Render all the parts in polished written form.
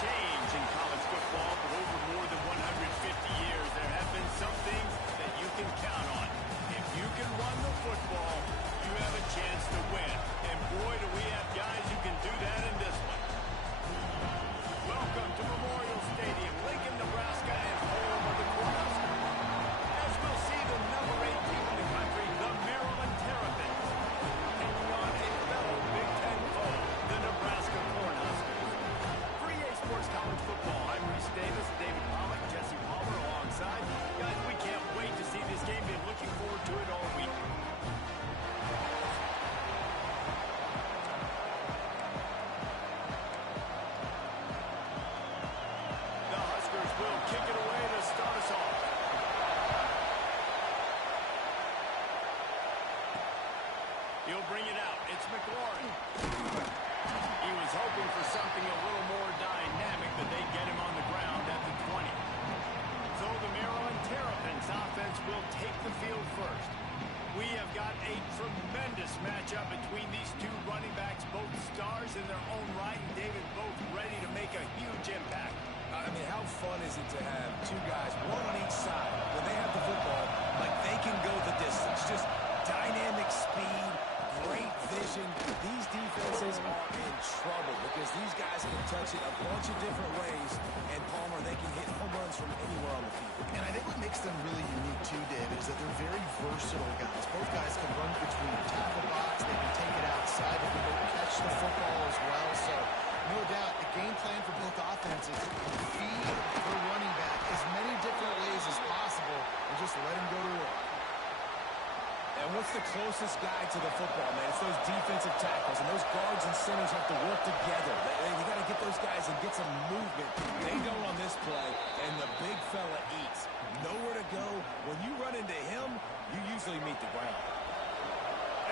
change in college football, but over more than 150 years, there have been some things that you can count on. If you can run the football, you have a chance to win. And boy, do we have guys who can do that in this one. Welcome to Memorial Stadium, Lincoln, Nebraska, and home of the Cornhuskers. As we'll see the number 8 team in the country, the Maryland Terrapins, taking on a fellow Big Ten foe, the Nebraska Cornhuskers. 3A Sports College Football. I'm Reese Davis, David Pollock, Jesse Palmer alongside. Guys, we can't wait to see this game. Been looking forward to it all week. Will kick it away to start us off. He'll bring it out. It's McLaurin. He was hoping for something a little more dynamic, but they get him on the ground at the 20. So the Maryland Terrapins offense will take the field first. We have got a tremendous matchup between these two running backs, both stars in their own right, and David, both ready to make a huge impact. I mean, how fun is it to have two guys, one on each side, when they have the football, like they can go the distance. Just dynamic speed, great vision. These defenses are in trouble because these guys can touch it a bunch of different ways, and Palmer, they can hit home runs from anywhere on the field. And I think what makes them really unique too, David, is that they're very versatile guys. Both guys can run between the tackle box, they can take it outside, they can both catch the football as well. So no doubt, the game plan for both offenses, feed the running back as many different ways as possible and just let him go to work. And what's the closest guy to the football, man? It's those defensive tackles, and those guards and centers have to work together. They got to get those guys and get some movement. They don't on this play, and the big fella eats. Nowhere to go. When you run into him, you usually meet the ground.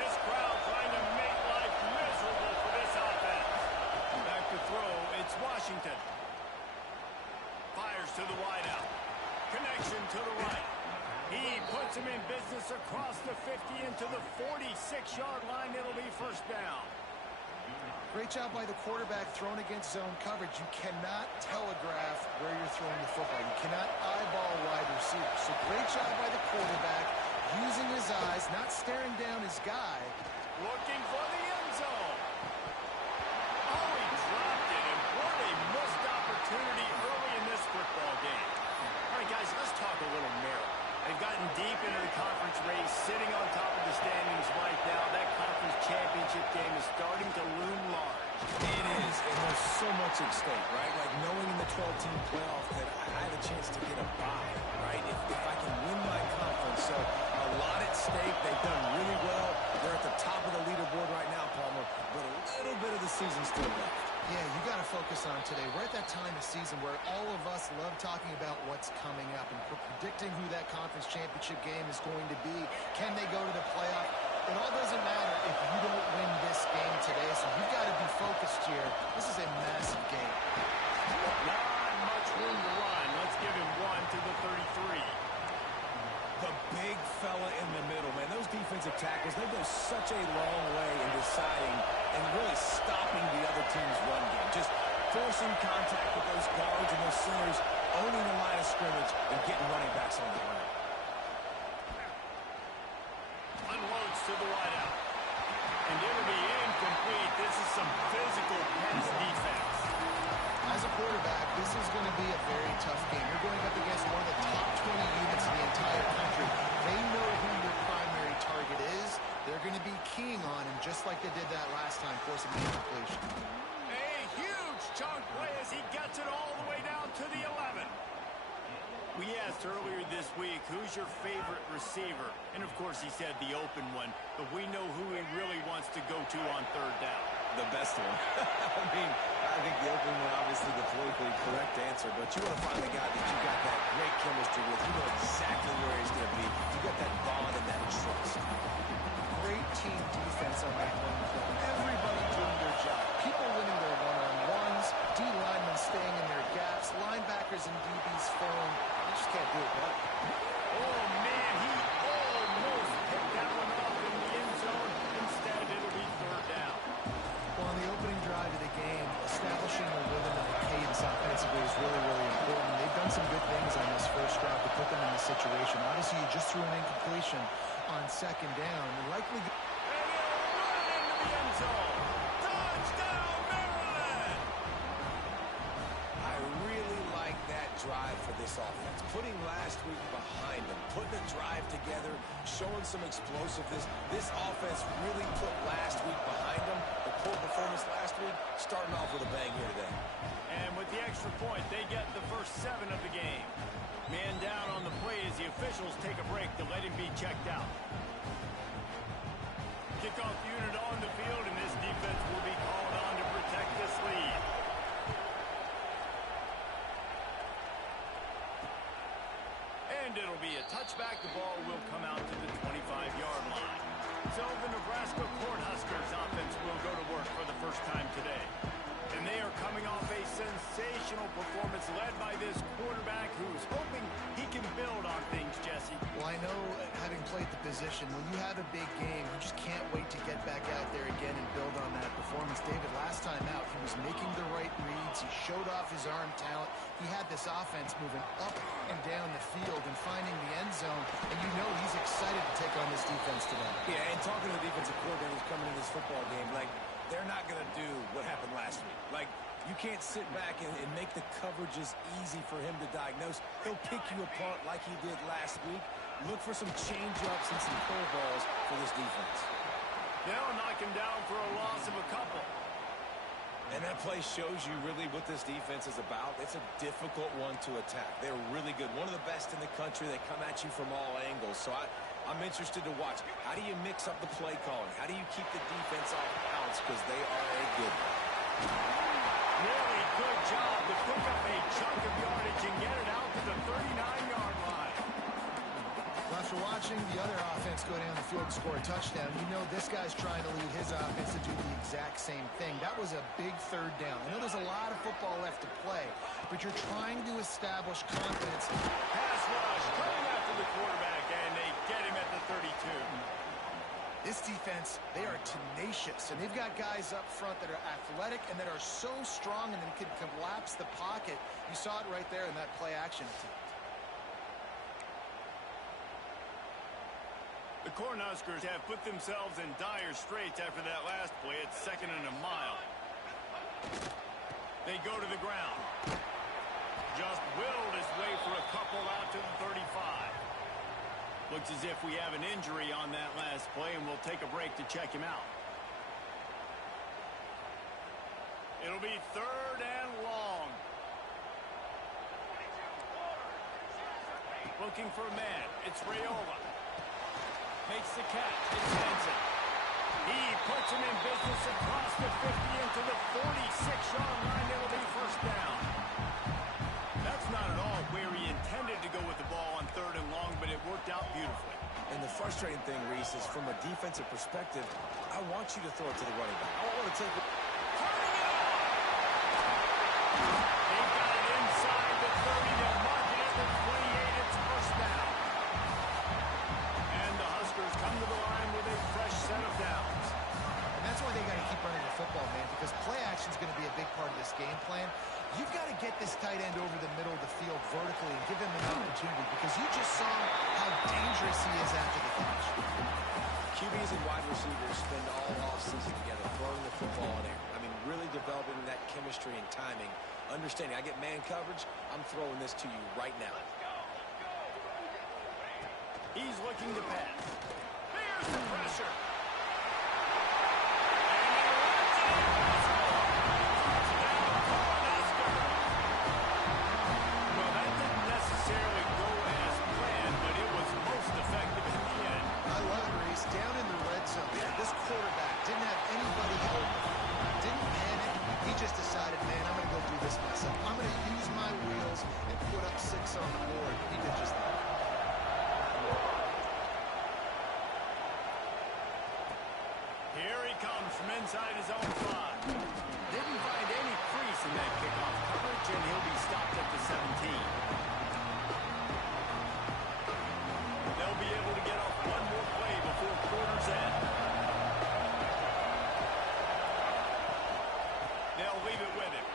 This crowd trying to make life miserable for this offense. Back to throw, it's Washington. Fires to the wideout. Connection to the right. He puts him in business across the 50 into the 46-yard line. It'll be first down. Great job by the quarterback thrown against zone coverage. You cannot telegraph where you're throwing the football. You cannot eyeball wide receivers. So great job by the quarterback using his eyes, not staring down his guy. Looking for the end zone. Oh, he dropped it, and what a missed opportunity early in this football game. All right, guys, let's talk a little Maryland. They've gotten deep into the conference race, sitting on top of the standings right now. That conference championship game is starting to loom large. It is, and there's so much at stake, right? Like knowing in the 12-team playoff that I have a chance to get a bye, right? If I can win my conference. So a lot at stake. They've done really well. They're at the top of the leaderboard right now, Palmer, but a little bit of the season still left. Yeah, you got to focus on today. We're at that time of season where all of us love talking about what's coming up and predicting who that conference championship game is going to be. Can they go to the playoff? It all doesn't matter if you don't win this game today, so you've got to be focused here. This is a massive game. Not much room to run. Let's give him one to the 33. The big fella in the middle, man. Those defensive tackles, they go such a long way in deciding and really stopping the other team's run game. Just forcing contact with those guards and those centers, owning the line of scrimmage, and getting running backs on the ground. Unloads to the wideout. And it'll be incomplete. This is some physical pass defense. As a quarterback, this is going to be a very tough game. You're going up against one of the top 20 units in the entire country. They know who your primary target is. They're going to be keying on him just like they did that last time, forcing the incompletion. A huge chunk play as he gets it all the way down to the 11. We asked earlier this week, who's your favorite receiver? And, of course, he said the open one, but we know who he really wants to go to on third down. The best one. I mean, I think the open one, obviously the politically correct answer, but you want to find the guy that you got that great chemistry with. You know exactly where he's going to be. You got that bond and that trust. Great team defense on that one play. Everybody doing their job. People winning their one-on-ones, D linemen staying in their gaps, linebackers and DBs filling. You just can't do it better. Oh, man, he almost picked that one off in the end zone. Instead, it'll be third down. Well, on the opening drive of the game, establishing a rhythm and a cadence offensively Obviously, you just threw an incompletion on second down. And likely... And he'll run into the end zone. Touchdown, Maryland! I really like that drive for this offense. Putting last week behind them, putting a drive together, showing some explosiveness. This offense really put last week behind them. The poor performance last week, starting off with a bang here today. And with the extra point, they get the first 7 of the game. Man down on the play as the officials take a break to let him be checked out. Kickoff unit on the field, and this defense will be called on to protect this lead. And it'll be a touchback. The ball will come out to the 25-yard line. So the Nebraska Cornhuskers offense will go to work for the first time today. And they are coming off a sensational performance led by this quarterback who's hoping he can build on things, Jesse. Well, I know, having played the position, when you have a big game, you just can't wait to get back out there again and build on that performance. David, last time out, he was making the right reads. He showed off his arm talent. He had this offense moving up and down the field and finding the end zone. And you know he's excited to take on this defense today. Yeah, and talking to the defensive coordinator who's coming in this football game, like, they're not going to do what happened last week. Like, you can't sit back and make the coverages easy for him to diagnose. He'll pick you apart like he did last week. Look for some change-ups and some curveballs for this defense. They'll knock him down for a loss of a couple. And that play shows you really what this defense is about. It's a difficult one to attack. They're really good. One of the best in the country. They come at you from all angles. So I'm interested to watch. How do you mix up the play calling? How do you keep the defense off balance? Because they are a good one. Really good job to pick up a chunk of yardage and get it out to the 39-yard line. Well, after watching the other offense go down the field and score a touchdown, you know this guy's trying to lead his offense to do the exact same thing. That was a big third down. I know there's a lot of football left to play, but you're trying to establish confidence. Pass rush coming after the quarterback, and they get him at the 32. This defense, they are tenacious, and they've got guys up front that are athletic and that are so strong and then can collapse the pocket. You saw it right there in that play action attempt. The Cornhuskers have put themselves in dire straits after that last play. It's 2nd and a mile. They go to the ground. Just willed his way for a couple out to the 35. Looks as if we have an injury on that last play, and we'll take a break to check him out. It'll be 3rd and long. Looking for a man. It's Raiola. Makes the catch. It's Hansen. He puts him in business across the 50 into the 46-yard line. It'll be 1st down. That's not at all where he intended to go with the ball on 3rd and long, but it worked out beautifully. And the frustrating thing, Reese, is from a defensive perspective, I want you to throw it to the running back. I want to take it. Turning it off! They got it inside the 30. They'll mark it at the 28. It's 1st down. And the Huskers come to the line with a fresh set of downs. And that's why they got to keep running the football, man, because play action is going to be a big part of this game plan. You've got to get this tight end over the middle of the field vertically and give him an opportunity, because you just saw how dangerous he is after the catch. QBs and wide receivers spend all offseason together throwing the football in air. I mean, really developing that chemistry and timing. Understanding, I get man coverage, I'm throwing this to you right now. He's looking to pass. There's the pressure. This quarterback didn't have anybody open. Didn't panic. He just decided, man, I'm going to go do this myself. I'm going to use my wheels and put up 6 on the board. He did just that. Here he comes from inside his own 5. Didn't find any crease in that kickoff coverage, and he'll be stopped at the 17. They'll be able to get off one more play before quarter's end. They'll leave it with him.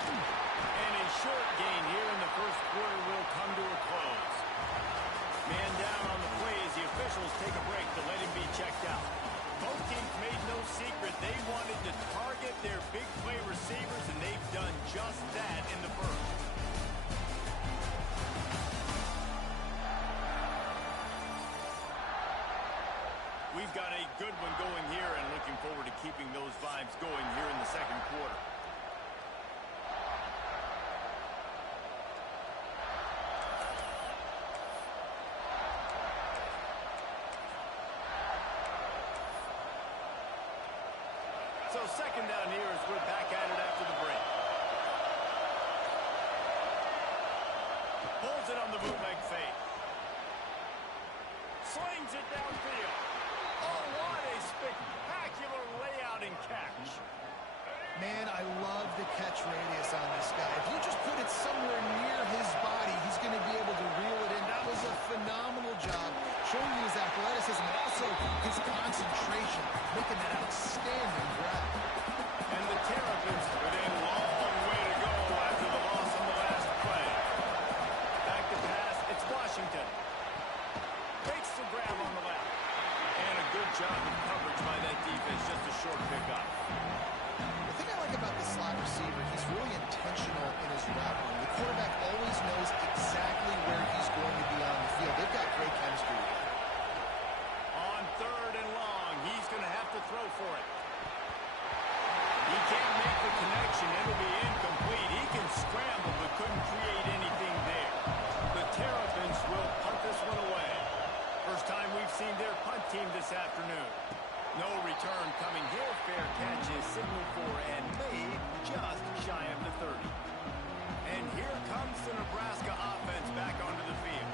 And a short gain here in the 1st quarter will come to a close. Man good one going here, and looking forward to keeping those vibes going here in the second quarter. So second down here as we're back at it after the break. Pulls it on the bootleg fake. Slings it downfield. Oh, what a spectacular layout and catch. Man, I love the catch radius on this guy. If you just put it somewhere near his body, he's going to be able to reel it in. That was a phenomenal job, showing you his athleticism and also his concentration, making that outstanding grab. And the Terrapins with a long way to go after the loss on the last play. Back to pass, it's Washington. Makes the grab on the left. And a good job of coverage by that defense, just a short pickup. The thing I like about the slot receiver, he's really intentional in his route running. The quarterback always knows exactly where he's going to be on the field. They've got great chemistry together. On third and long, he's going to have to throw for it. He can't make the connection. It'll be incomplete. He can scramble, but couldn't create anything there. The Terrapins will punt this one away. First time we've seen their punt team this afternoon. No return coming here. Fair catch is signaled for and made just shy of the 30. And here comes the Nebraska offense back onto the field.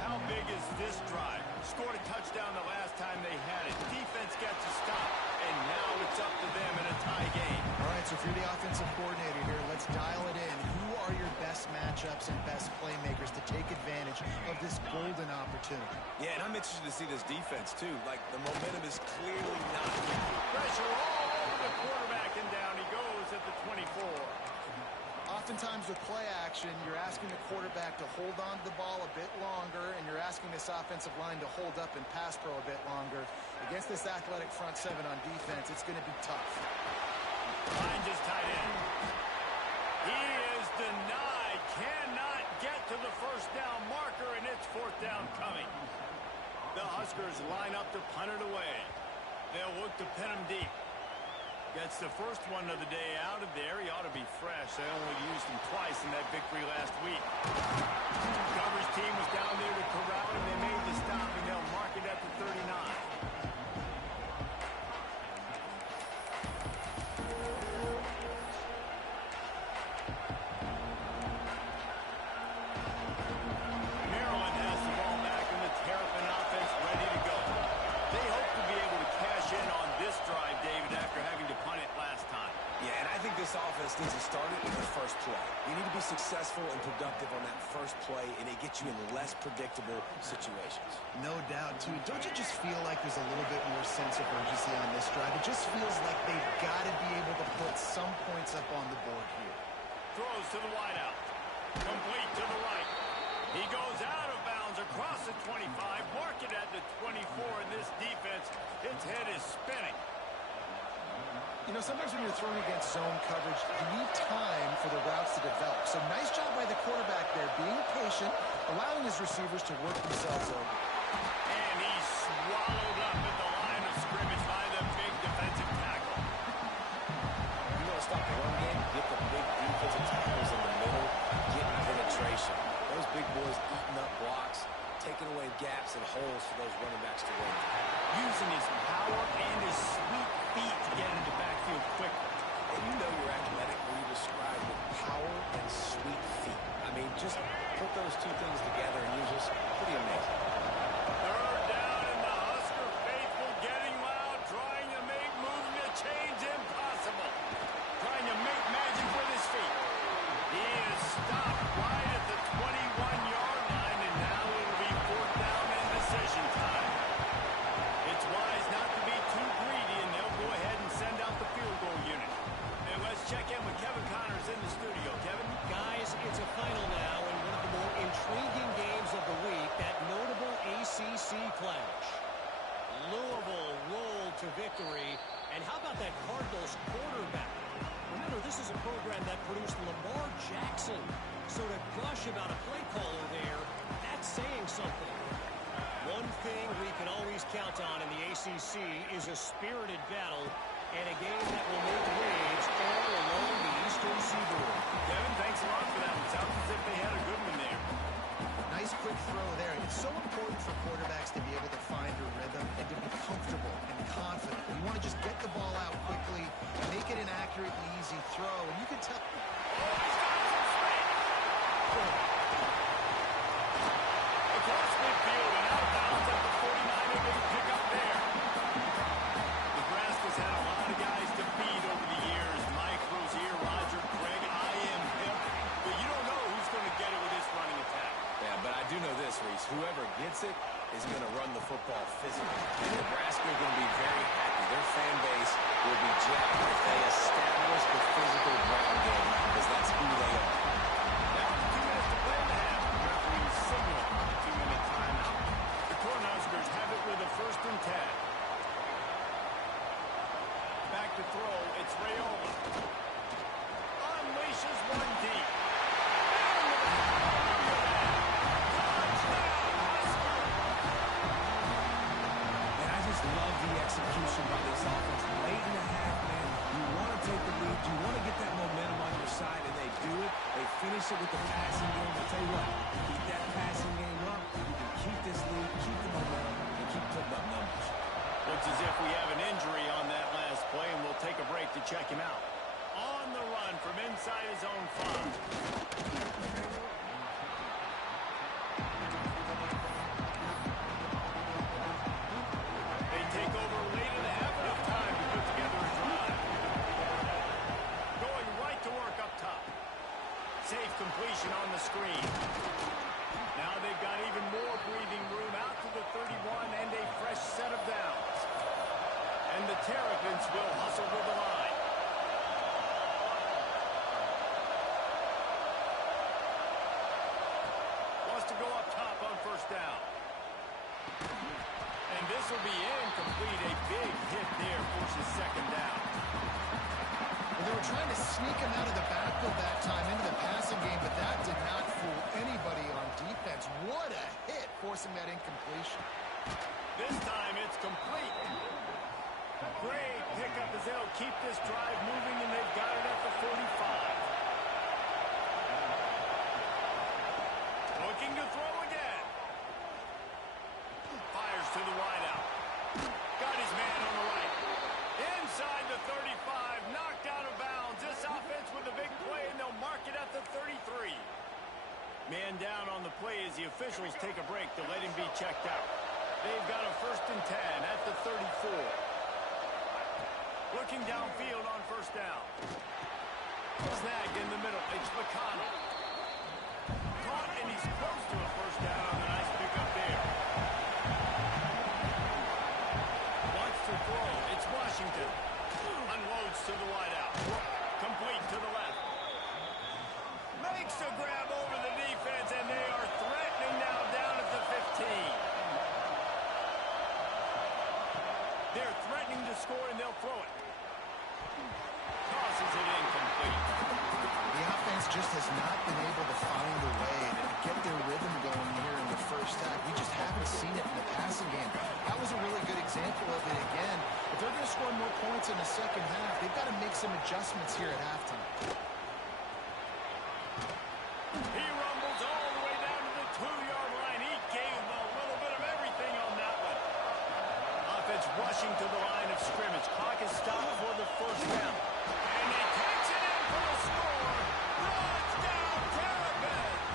How big is this drive? Scored a touchdown the last time they had it. Defense gets a stop, and now it's up to them in a tie game. All right, so if you're the offensive coordinator here, let's dial it in. Who are your best matchups and best playmakers to take advantage of this golden opportunity? Yeah, and I'm interested to see this defense, too. Like, the momentum is clearly not here. Pressure all over the quarterback, and down he goes at the 24. Oftentimes with play action, you're asking the quarterback to hold on to the ball a bit longer, and you're asking this offensive line to hold up and pass pro a bit longer. Against this athletic front seven on defense, it's going to be tough. Line just tied in. He is denied. Cannot get to the first down marker, and it's fourth down coming. The Huskers line up to punt it away. They'll look to pin him deep. Gets the first one of the day out of there. He ought to be fresh. They only used him twice in that victory last week. Coverage team was down there to corral him. They made the stop, and they'll mark it at the 39. Maryland has the ball back, and the Terrapin offense ready to go. They hope to be able to cash in on this drive, David, after having to punt it last time. Yeah, and I think this offense needs to start it with the first play. You need to be successful and productive on that first play, and it gets you in less predictable situations. No doubt, too. Don't you just feel like there's a little bit more sense of urgency on this drive? It just feels like they've got to be able to put some points up on the board here. Throws to the wideout. Complete to the right. He goes out of bounds across the 25. Mark it at the 24, and this defense, its head is spinning. You know, sometimes when you're throwing against zone coverage, you need time for the routes to develop. So nice job by the quarterback there, being patient, allowing his receivers to work themselves over. And he's swallowed up at the line of scrimmage by the big defensive tackle. You want to stop the run game, get the big defensive tackles in the middle, get penetration. Those big boys eating up blocks, taking away gaps and holes for those running backs to win. Using his power and his sweet feet to get into backfield quickly. And you know you're athletic when you describe with power and sweet feet. I mean, just put those two things together and you're just pretty amazing. Third down, and the Husker faithful getting loud, trying to make moving the chains impossible. Trying to make magic with his feet. He is stopped right at the 21-yard line, and now it'll be fourth down and decision time. It's wise not to be too greedy, and they'll go ahead and send out the field goal unit. And let's check in with Kevin Connors in the studio. Kevin? Guys, it's a final now in one of the more intriguing games of the week, that notable ACC clash. Louisville rolled to victory, and how about that Cardinals quarterback? Remember, this is a program that produced Lamar Jackson, so to gush about a play caller there, that's saying something. One thing we can always count on in the ACC ACC is a spirited battle and a game that will make waves all along the Eastern Seaboard. Kevin, thanks a lot for that. It sounds as if they had a good one there. Nice quick throw there. It's so important for quarterbacks to be able to find a rhythm and to be comfortable and confident. You want to just get the ball out quickly, make it an accurate and easy throw, and you can tell. Oh, he's got some space. Across midfield and out of bounds at the 49. Able to pick up there. Nebraska's had a lot of guys to feed over the years. Mike Rozier, Roger Craig, I am him. But you don't know who's going to get it with this running attack. Yeah, but I do know this, Reese. Whoever gets it is going to run the football physically. And Nebraska are going to be very happy. Their fan base will be jacked if they establish the physical ground game, because that's who they are. Now 2 minutes to play in the half. Referee signal a 2-minute timeout. The Cornhuskers have it with a 1st and 10. Back to throw. It's Rayola. Unleashes one deep. Love the execution by this offense. Late in the half, man, you want to take the lead. You want to get that momentum on your side, and they do it. They finish it with the passing game. I'll tell you what, keep that passing game up. You can keep this lead, keep the momentum, and keep putting up numbers. Looks as if we have an injury on that last play, and we'll take a break to check him out. On the run from inside his own 5. Take over late in the half, enough time to put together a drive. Going right to work up top. Safe completion on the screen. Now they've got even more breathing room out to the 31 and a fresh set of downs. And the Terrapins will hustle to the line. Wants to go up top on 1st down. And this will be incomplete. A big hit there forces 2nd down. Well, they were trying to sneak him out of the backfield that time into the passing game, but that did not fool anybody on defense. What a hit, forcing that incompletion. This time it's complete. Great pickup as they'll keep this drive moving, and they've got it at the 45. Looking to throw again. Fires to the wideout. Got his man on the right. Inside the 35, knocked out of bounds. This offense with a big play, and they'll mark it at the 33. Man down on the play as the officials take a break to let him be checked out. They've got a 1st and 10 at the 34. Looking downfield on 1st down. Snagged in the middle. It's McConnell. Caught, and he's close to a 1st down on the nice pickup there. Wants to throw. It's Washington. Unloads to the wideout. Complete to the left. Makes a grab over the defense, and they are threatening now down at the 15. They're threatening to score, and they'll throw it. Tosses it incomplete. The offense just has not been able to find a way to get their rhythm going here in the 1st half. We just haven't seen it in the passing game. That was a really good example of it again. If they're going to score more points in the 2nd half, they've got to make some adjustments here at halftime. He rumbles all the way down to the 2-yard line. He gave a little bit of everything on that one. Offense rushing to the line of scrimmage. Clock is stopped for the 1st down. And he takes it in for the score. Touchdown, Terrapins!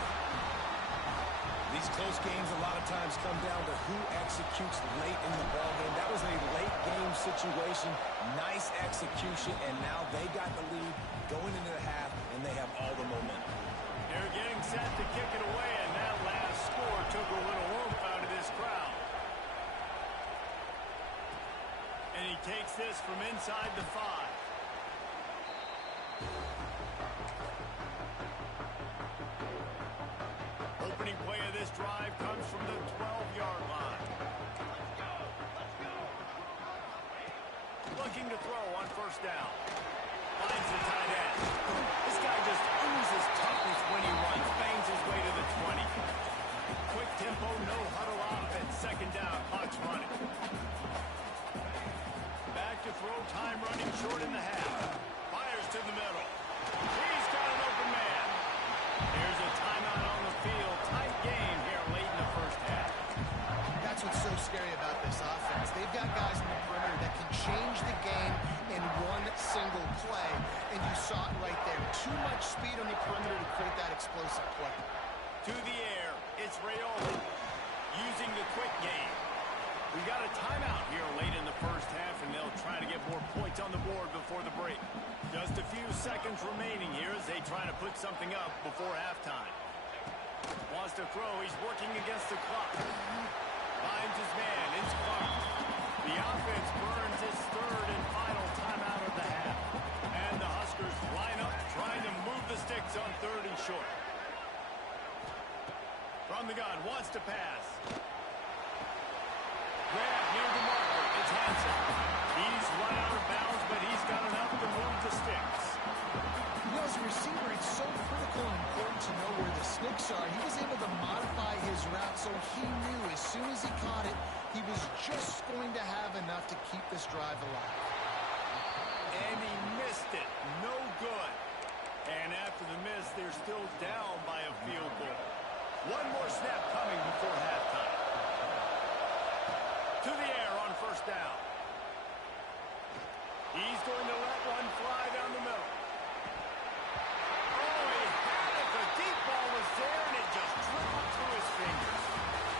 These close games a lot of times come down to who executes late in the ballgame. That was a late game situation. Nice execution, and now they got the lead going into the half, and they have all the momentum. They're getting set to kick it away, and that last score took a little oomph out of this crowd. And he takes this from inside the 5. Opening play of this drive comes from the 12-yard line. Looking to throw on 1st down. Finds the tight end. This guy just oozes toughness when he runs. Bangs his way to the 20. Quick tempo, no huddle offense. 2nd down, clock's running. Back to throw, time running short in the half. Fires to the middle. He's got an open man. There's a timeout on the field. Tight game here late in the first half. That's what's so scary about this offense. They've got guys in the perimeter that can change the game in one single play, and you saw it right there. Too much speed on the perimeter to create that explosive play. To the air, it's Raiola using the quick game. We got a timeout here late in the first half, and they'll try to get more points on the board before the break. Just a few seconds remaining here as they try to put something up before halftime. Wants to throw. He's working against the clock. Finds his man. It's Clark. The offense burns his third and final timeout of the half. And the Huskers line up trying to move the sticks on third and short. From the gun. Wants to pass. Grab near the marker. It's Hansen. He's run out of bounds, but he's got enough to move the sticks. You know, as a receiver, it's so critical and important to know where the sticks are. He was able to modify his route so he knew as soon as he caught it, he was just going to have enough to keep this drive alive. And he missed it. No good. And after the miss, they're still down by a field goal. One more snap coming before halftime. To the air on first down. He's going to let one fly down the middle. Oh, he had it. The deep ball was there, and it just dribbled through his fingers.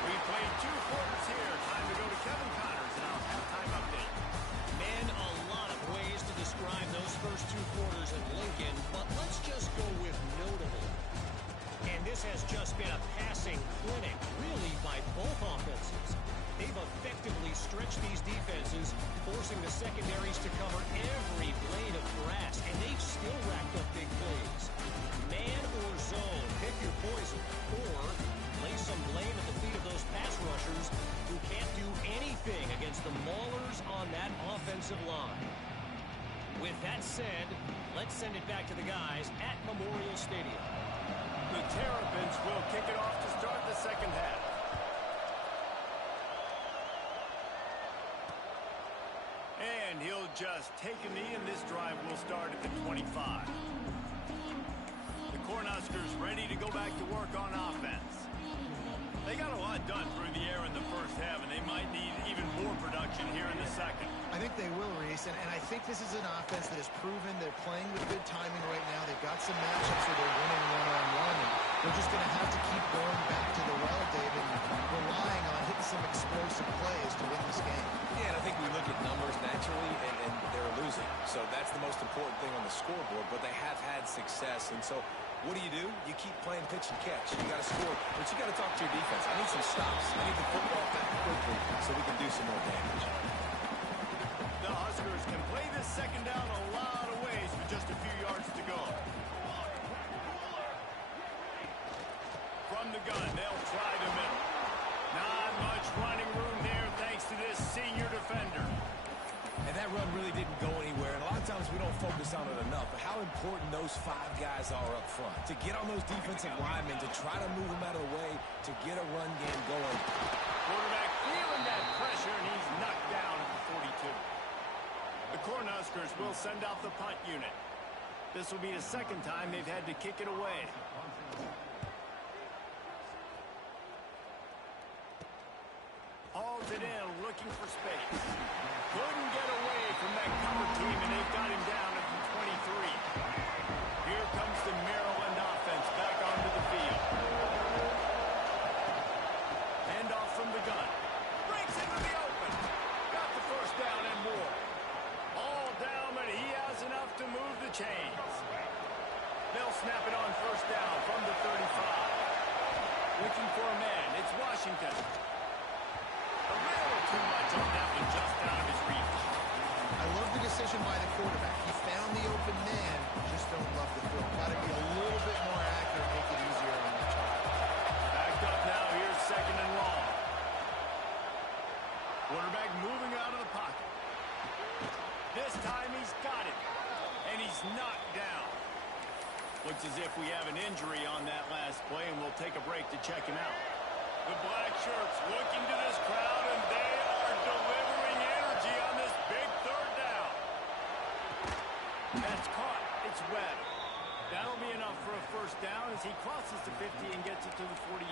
We played 2 quarters here. Time to go to Kevin Connors in our halftime update. Man, a lot of ways to describe those first 2 quarters at Lincoln, but let's just go with notable. And this has just been a passing clinic, really, by both offenses. They've effectively stretched these defenses, forcing the secondaries to cover every blade of grass, and they've still racked up big plays. Man or zone, pick your poison, or lay some blame at the feet of those pass rushers who can't do anything against the maulers on that offensive line. With that said, let's send it back to the guys at Memorial Stadium. The Terrapins will kick it off to start the second half. And he'll just take a knee, and this drive will start at the 25. The Cornhuskers ready to go back to work on offense. They got a lot done through the air in the first half, and they might need even more production here in the second. I think they will, Reese, and I think this is an offense that has proven they're playing with good timing right now. They've got some matchups where they're winning one-on-one, and they're just going to have to keep going back to the well, David, and relying on hitting some explosive plays to win this game. Yeah, and I think we look at numbers naturally, and they're losing. So that's the most important thing on the scoreboard, but they have had success, and so what do? You keep playing pitch and catch. You got to score, but you got to talk to your defense. I need some stops. I need the football back quickly so we can do some more damage. The Huskers can play this second down a lot of ways with just a few yards to go. From the gun, they'll try the middle. Not much running room there thanks to this senior defender. And that run really didn't go anywhere. And a lot of times we don't focus on it enough. But how important those 5 guys are up front. To get on those defensive linemen, to try to move them out of the way, to get a run game going. Quarterback feeling that pressure, and he's knocked down at the 42. The Cornhuskers will send out the punt unit. This will be the second time they've had to kick it away. Hauls it in, looking for space. Couldn't get away from that cover team, and they've got him down at the 23. Here comes the Maryland offense back onto the field. Handoff from the gun. Breaks into the open. Got the first down and more. All down, but he has enough to move the chains. They'll snap it on first down from the 35. Looking for a man. It's Washington. A little too much on that one, just out of his reach. I love the decision by the quarterback. He found the open man, just don't love the throw. Got to be a little bit more accurate, make it easier on the job. Backed up now, here's second and long. Quarterback moving out of the pocket. This time he's got it, and he's knocked down. Looks as if we have an injury on that last play, and we'll take a break to check him out. The black shirts looking to this crowd, and they are delivering energy on That's caught. It's Webb. That'll be enough for a first down as he crosses the 50 and gets it to the 48.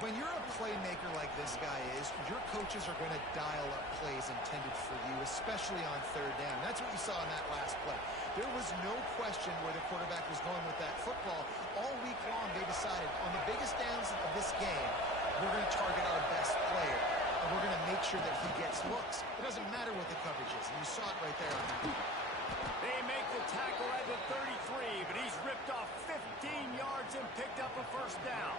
When you're a playmaker like this guy is, your coaches are going to dial up plays intended for you, especially on third down. That's what you saw in that last play. There was no question where the quarterback was going with that football. All week long, they decided on the biggest downs of this game, we're going to target our best player, and we're going to make sure that he gets looks. It doesn't matter what the coverage is, and you saw it right there on that one. They make the tackle at the 33, but he's ripped off 15 yards and picked up a first down.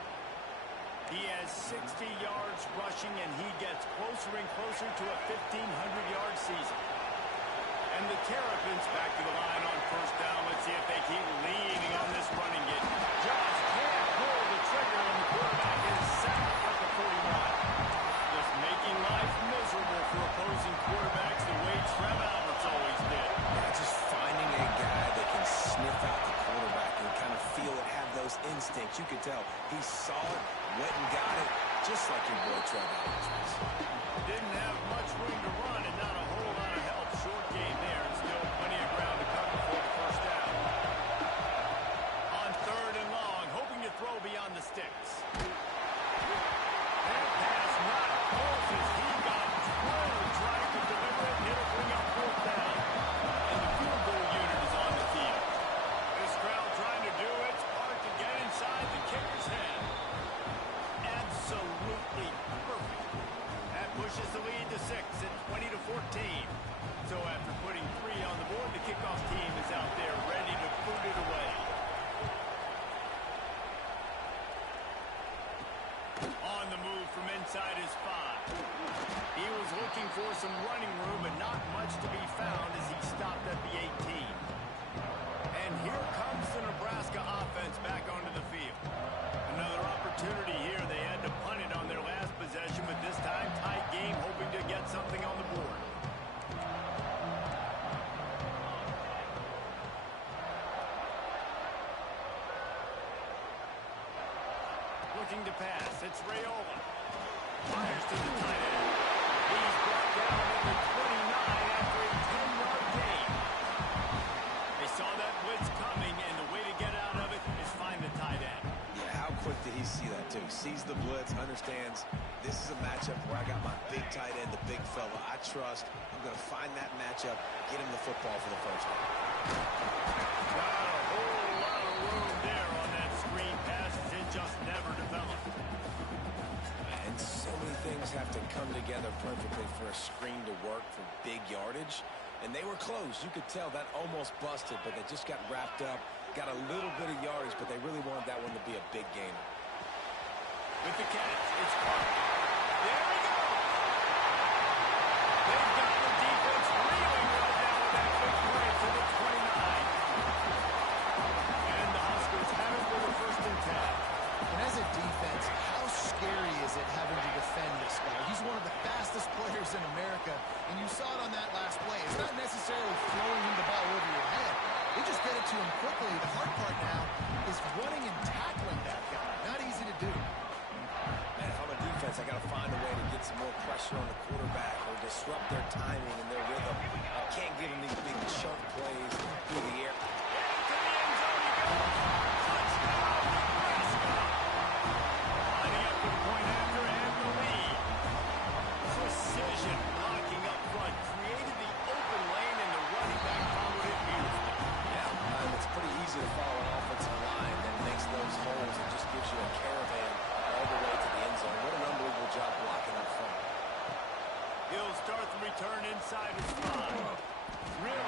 He has 60 yards rushing, and he gets closer and closer to a 1,500-yard season. And the Terrapins back to the line on first down. Let's see if they keep leaning on this running game. Just can't pull the trigger, and the quarterback is sacked at the 41. Just making life miserable for opposing quarterbacks the way Trev Alberts always did. Yeah, just finding a guy that can sniff out the quarterback and kind of feel it, have those instincts. You could tell he saw it, went and got it, just like your boy Trev Alberts was. Didn't have much room to run and not a whole lot of help. Short game there, and still plenty of ground to cover for the first down. On third and long, hoping to throw beyond the sticks. That pass not close as he got through trying to deliver it, and it'll bring up fourth down. And the field goal unit is on the field. This crowd trying to do its part to get inside the kicker's head. Absolutely perfect. That pushes the lead to 6 at 20-14. So after putting 3 on the board, the kickoff team is out there ready to boot it away. On the move from inside his 5. He was looking for some running room, but not much to be found as he stopped at the 18. And here comes the Nebraska offense back onto the field. Another opportunity here. They had to punt it on their last possession, but this time tight game, hoping to get something on the board. Looking to pass. It's Raiola. Fires to the tight end. He's brought down at the 29 after a 10-yard gain. They saw that blitz coming, and the way to get out of it is find the tight end. Yeah, how quick did he see that, too? Sees the blitz, understands this is a matchup where I got my big tight end, the big fella I trust. I'm going to find that matchup, get him the football for the first down. Not a whole lot of room there on that screen pass. It just never developed. And so many things have to come together perfectly for a screen to work for big yardage. And they were close. You could tell that almost busted, but they just got wrapped up, got a little bit of yardage, but they really wanted that one to be a big game. With the catch, it's caught. There we go. They've got the defense reeling right now with that big play to the 29. And the Huskers have it for the 1st and 10. And as a defense, how scary is it having to defend this guy? He's one of the fastest players in America, and you saw it on that last play. It's not necessarily throwing him the ball over your head. They just get it to him quickly. The hard part now is running and tackling that guy. Not easy to do. Man, if I'm a defense, I got to find a way to get some more pressure on the quarterback or disrupt their timing and their rhythm. I can't give them these big chunk plays through the air. Into the end zone he goes. Touchdown, Nebraska. Lining up with point after and the lead. Precision blocking up front. Created the open lane, and the running back followed it beautifully. Yeah, it's pretty easy to follow an offensive line that makes those holes and just gives you a caravan all the way to the end zone. What an unbelievable job blocking up front. He'll start the return inside his 5. Really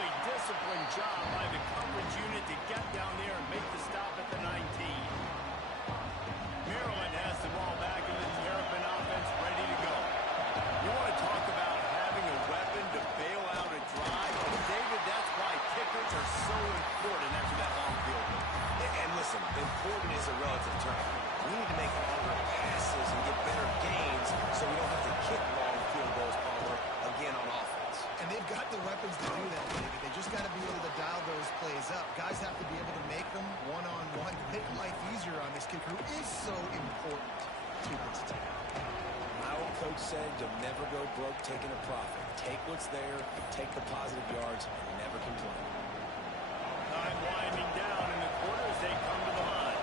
coach said, you'll never go broke taking a profit. Take what's there, take the positive yards, and never complain. Time winding down in the quarter as they come to the line.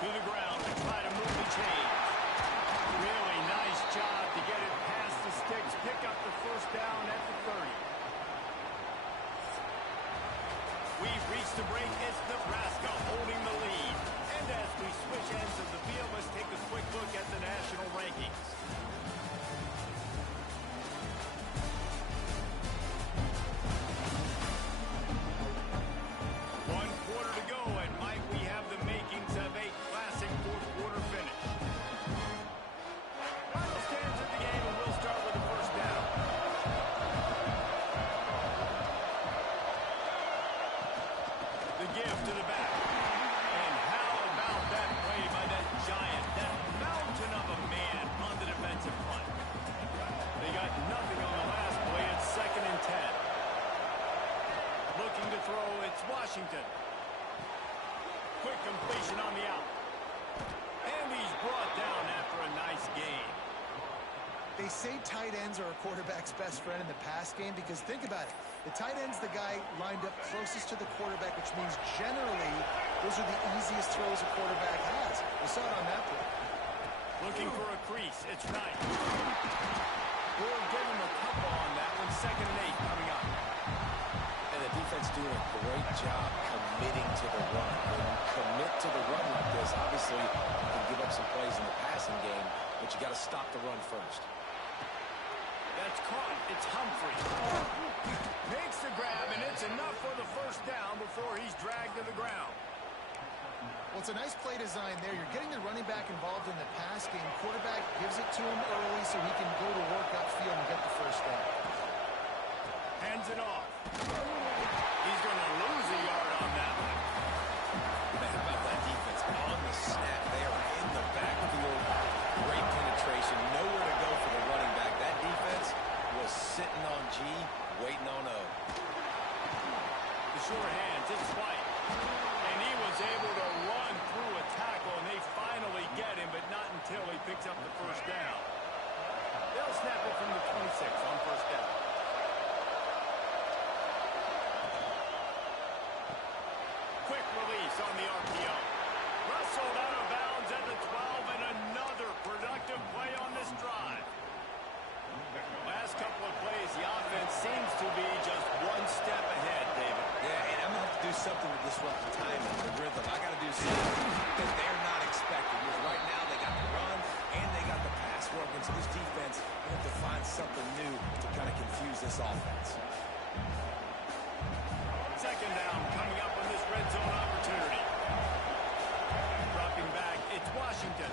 To the ground to try to move the chains. Really nice job to get it past the sticks. Pick up the first down at the 30. We've reached the break. It's Nebraska holding the lead. And as we switch ends of the field, let's take a quick look at the national rankings. One quarter to go, and Mike, we have the makings of a classic fourth quarter finish. Final stands of the game, and we'll start with the first down. The give to the back. And how about that play by that giant, that mountain of a man on the defensive front? They got nothing on the last play. It's 2nd and 10. Looking to throw, it's Washington. Quick completion on the out. And he's brought down after a nice gain. They say tight ends are a quarterback's best friend in the pass game because think about it. The tight end's the guy lined up closest to the quarterback, which means generally those are the easiest throws a quarterback has. We saw it on that play. Looking for a crease. It's right. We'll give him a couple on that one. 2nd and 8 coming up. And the defense doing a great job committing to the run. When you commit to the run like this, obviously you can give up some plays in the passing game, but you got to stop the run first. That's caught. It's Humphrey. Makes the grab, and it's enough for the first down before he's dragged to the ground. Well, it's a nice play design there. You're getting the running back involved in the pass game. Quarterback gives it to him early so he can go to work upfield and get the first down. Hands it off. He's going to lose a yard on that one. How about that defense on the snap? They are in the backfield. Great penetration. Nowhere to go for the running back. That defense was sitting on G, waiting on O. The short hands, it's White. And he was able to run through a tackle, and they finally get him, but not until he picks up the first down. They'll snap it from the 26 on first down. Quick release on the RPO. Wrestled out of bounds at the 12, and another productive play on this drive. Last couple of plays, the offense seems to be just one step ahead, David. Yeah, and I'm going to have to do something to disrupt the timing, the rhythm. I got to do something that they're not expecting. Because right now they got the run and they got the pass working. So this defense, they have to find something new to kind of confuse this offense. 2nd down coming up on this red zone opportunity. Dropping back, it's Washington.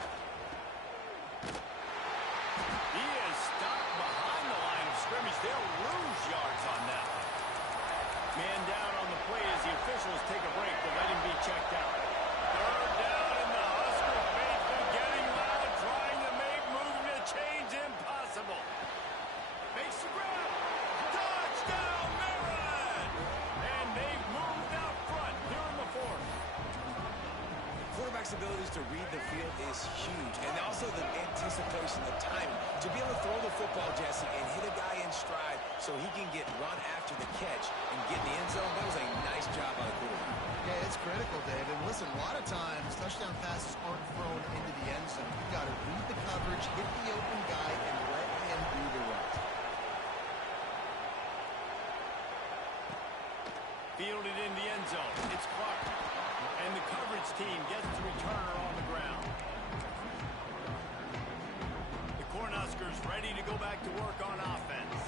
He is stopped behind the line of scrimmage. They'll lose yards on that. Man down on the play as the officials take a break to let him be checked out. 3rd down, and the Husker faithful getting loud, trying to make moving the chains impossible. Makes the grab. Touchdown, Maryland! And they've moved out front here in the 4th. Quarterback's abilities to read the field is huge. And also the anticipation, the timing. To be able to throw the football, Jesse, and hit a guy in stride so he can get run after the catch and get in the end zone, that was a nice job by the quarterback. Yeah, it's critical, David. Listen, a lot of times touchdown passes aren't thrown into the end zone. You've got to read the coverage, hit the open guy, and let him do the rest. Fielded in the end zone. It's Clark. And the coverage team gets the returner on the ground. The Cornhuskers ready to go back to work on offense.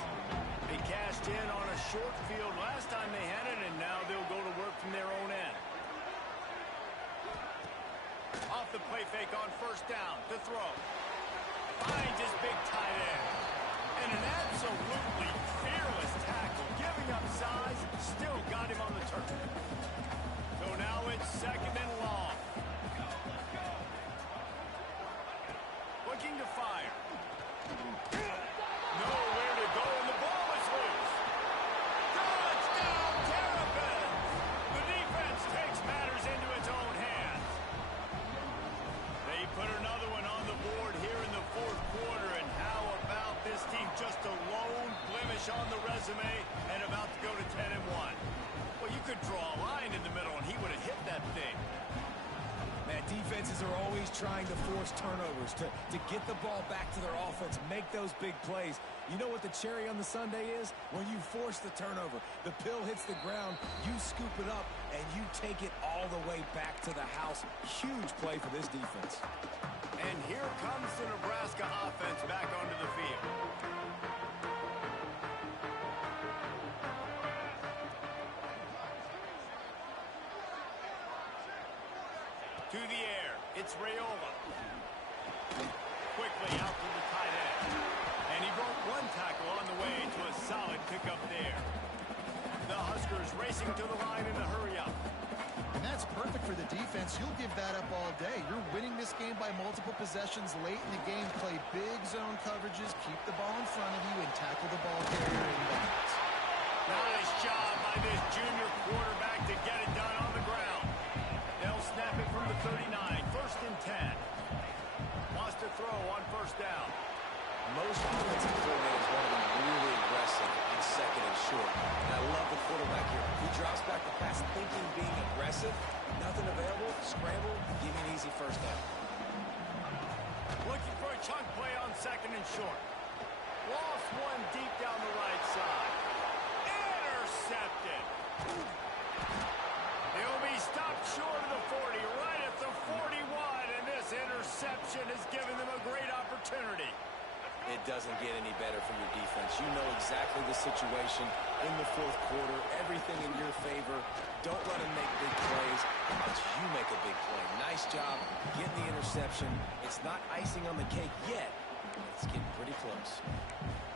They cashed in on a short field last time they had it, and now they'll go to work from their own end. Off the play fake on first down to throw. Finds his big tight end. And an absolutely fearless tackle, giving up size, still got him on the turf. So now it's 2nd and long. Looking to fire. Nowhere to go, and the ball is loose. Touchdown, Terrapins! The defense takes matters into its own hands. They put another one on the board here in the fourth quarter, and how about this team? Just a lone blemish on the resume and about to go to 10-1. Well, you could draw a line in the middle, and he would have hit that thing. Man, defenses are always trying to force turnovers, to get the ball back to their offense, make those big plays. You know what the cherry on the sundae is? When you force the turnover, the pill hits the ground, you scoop it up, and you take it all the way back to the house. Huge play for this defense. And here comes the Nebraska offense back onto the field. To the air, it's Raiola. Quickly out to the tight end. And he broke one tackle on the way to a solid pickup there. The Huskers racing to the line in a hurry-up. And that's perfect for the defense. You'll give that up all day. You're winning this game by multiple possessions late in the game. Play big zone coverages, keep the ball in front of you, and tackle the ball carrier inbounds. Nice job by this junior quarterback to get it done on the ground. They'll snap it from the 39, 1st and 10. Wants to throw on 1st down. Most offensive coordinators want to be really aggressive on 2nd and short. And I love the quarterback here. He drops back the pass thinking being aggressive. Nothing available, scramble, give me an easy 1st down. Looking for a chunk play on 2nd and short. Lost one deep down the right side. Intercepted. He'll be stopped short of the 40, right at the 41, and this interception has given them a great opportunity. It doesn't get any better from your defense. You know exactly the situation in the 4th quarter. Everything in your favor. Don't let them make big plays. How about you make a big play? Nice job getting the interception. It's not icing on the cake yet. It's getting pretty close.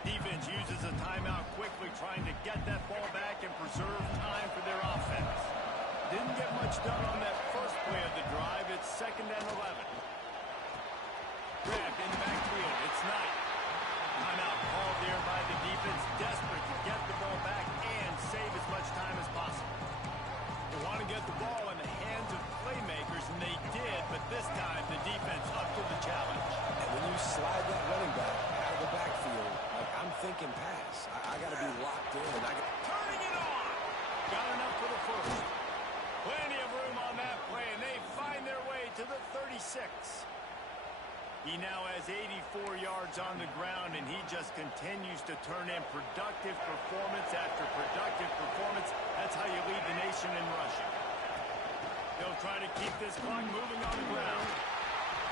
Defense uses a timeout quickly, trying to get that ball back and preserve time for their offense. Didn't get much done on that first play of the drive. It's 2nd and 11. Grabbed in the backfield. It's Knight. Timeout called there by the defense, desperate to get the ball back and save as much time as possible. They want to get the ball in the hands of playmakers, and they did, but this time the defense up to the challenge. And when you slide that running back out of the backfield, like I'm thinking pass. I got to be locked in. And Turning it on. Got enough for the 1st. Plenty of room on that play, and they find their way to the 36. He now has 84 yards on the ground, and he just continues to turn in productive performance after productive performance. That's how you lead the nation in rushing. They'll try to keep this clock moving on the ground.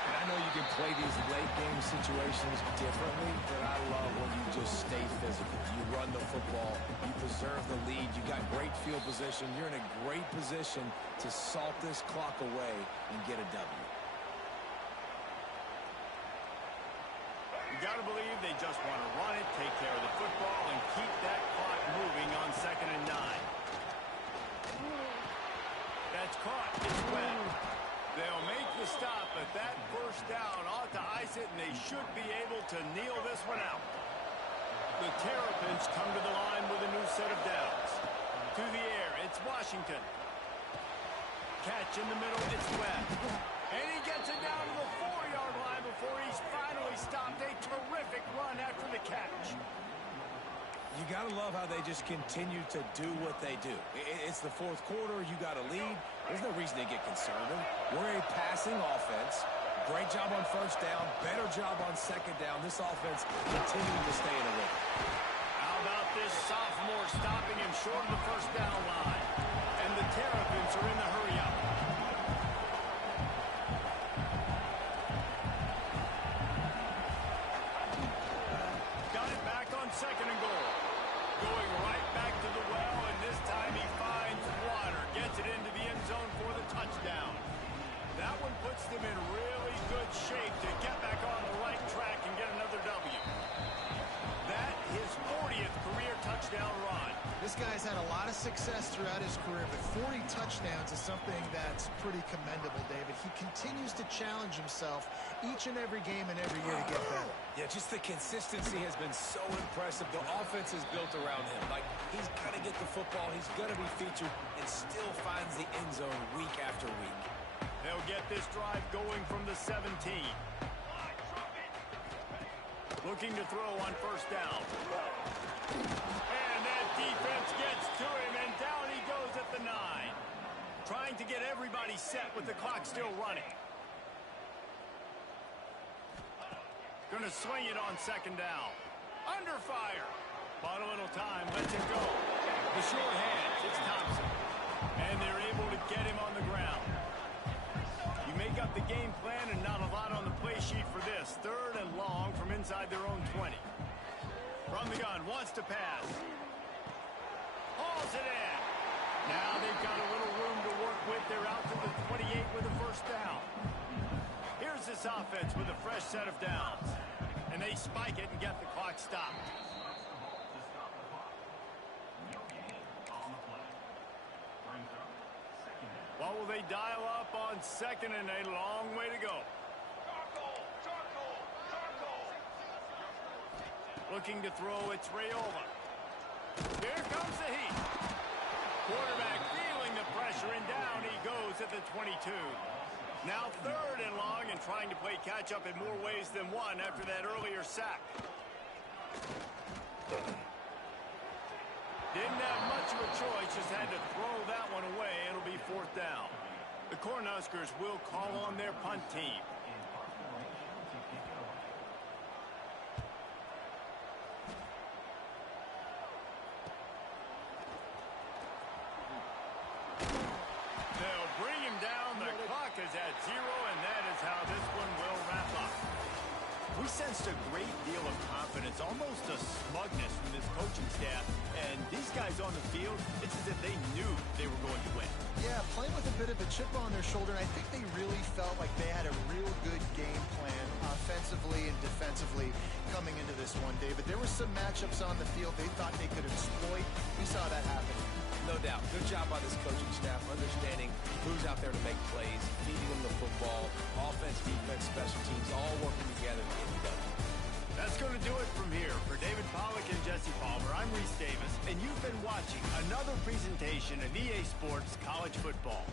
And I know you can play these late-game situations differently, but I love when you just stay physical. You run the football, you preserve the lead, you got great field position. You're in a great position to salt this clock away and get a W. You got to believe they just want to run it, take care of the football, and keep that clock moving on 2nd and 9. That's caught. It's wet. They'll make the stop, but that 1st down ought to ice it, and they should be able to kneel this one out. The Terrapins come to the line with a new set of downs. To the air, it's Washington. Catch in the middle, it's Webb. And he gets it down to the 4-yard line before he's finally stopped. A terrific run after the catch. You got to love how they just continue to do what they do. It's the 4th quarter. You got to lead. There's no reason to get concerned. We're a passing offense. Great job on 1st down. Better job on 2nd down. This offense continuing to stay in a rhythm. How about this sophomore stopping him short of the 1st down line? And the Terrapins are in the hurry-up. Got it back on 2nd and goal. Going right back to the well, and this time he finds water. Gets it into the end zone for the touchdown. That one puts them in really good shape to get back on the right track and get another W. That his 40th career touchdown run. This guy's had a lot of success throughout his career, but 40 touchdowns is something that's pretty commendable, David. He continues to challenge himself each and every game and every year to get better. Yeah, just the consistency has been so impressive. The offense is built around him. Like, he's got to get the football, he's going to be featured, and still finds the end zone week after week. They'll get this drive going from the 17. Looking to throw on first down. And that defense gets to him, and down he goes at the 9. Trying to get everybody set with the clock still running. Going to swing it on second down. Under fire. Bought a little time. Lets it go. The short hands. It's Thompson. And they're able to get him on the ground. You make up the game plan and not a lot on the play sheet for this. 3rd and long from inside their own 20. From the gun. Wants to pass. Hauls it in. Now they've got a little room to work with. They're out to the 28 with a first down. Here's this offense with a fresh set of downs. And they spike it and get the clock stopped. What will they dial up on 2nd and a long way to go? Looking to throw, it's Rayola. Here comes the heat. Quarterback feeling the pressure, and down he goes at the 22. Now 3rd and long, and trying to play catch-up in more ways than one after that earlier sack. Didn't have much of a choice, just had to throw that one away. It'll be 4th down. The Cornhuskers will call on their punt team. They'll bring him down. The clock is at 0, and that is how this one will wrap up. We sensed a great deal of confidence, almost a smugness from this coaching staff. And these guys on the field, it's as if they knew they were going to win. Yeah, playing with a bit of a chip on their shoulder, and I think they really felt like they had a real good game plan offensively and defensively coming into this one, David. There were some matchups on the field they thought they could exploit. We saw that happen. No doubt. Good job by this coaching staff, understanding who's out there to make plays, feeding them the football, offense, defense, special teams, all working together to get it done. That's going to do it from here. For David Pollack and Jesse Palmer, I'm Reese Davis, and you've been watching another presentation of EA Sports College Football.